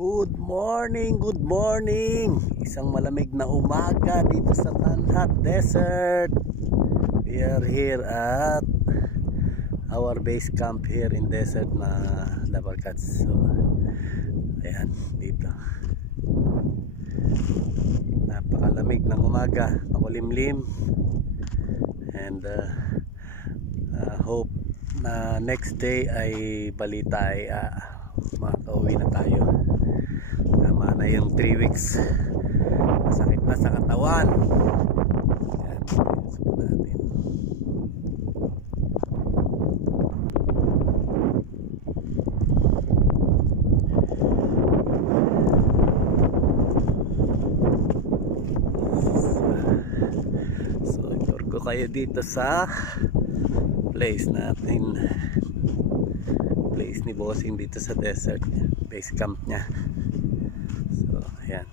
Good morning, good morning. Isang malamig na umaga dito sa Tanhat Desert. We are here at our base camp here in desert na Labarcats. So, ayan, dito. Napakalamig ng umaga, makulimlim. And hope na next day ay balita ay makauwi na tayo. Tama na yung 3 weeks. Masakit na sa katawan. Ayan, subo natin. So, itur ko kayo dito sa place natin, place ni Bossing dito sa desert, base camp niya. So ayan,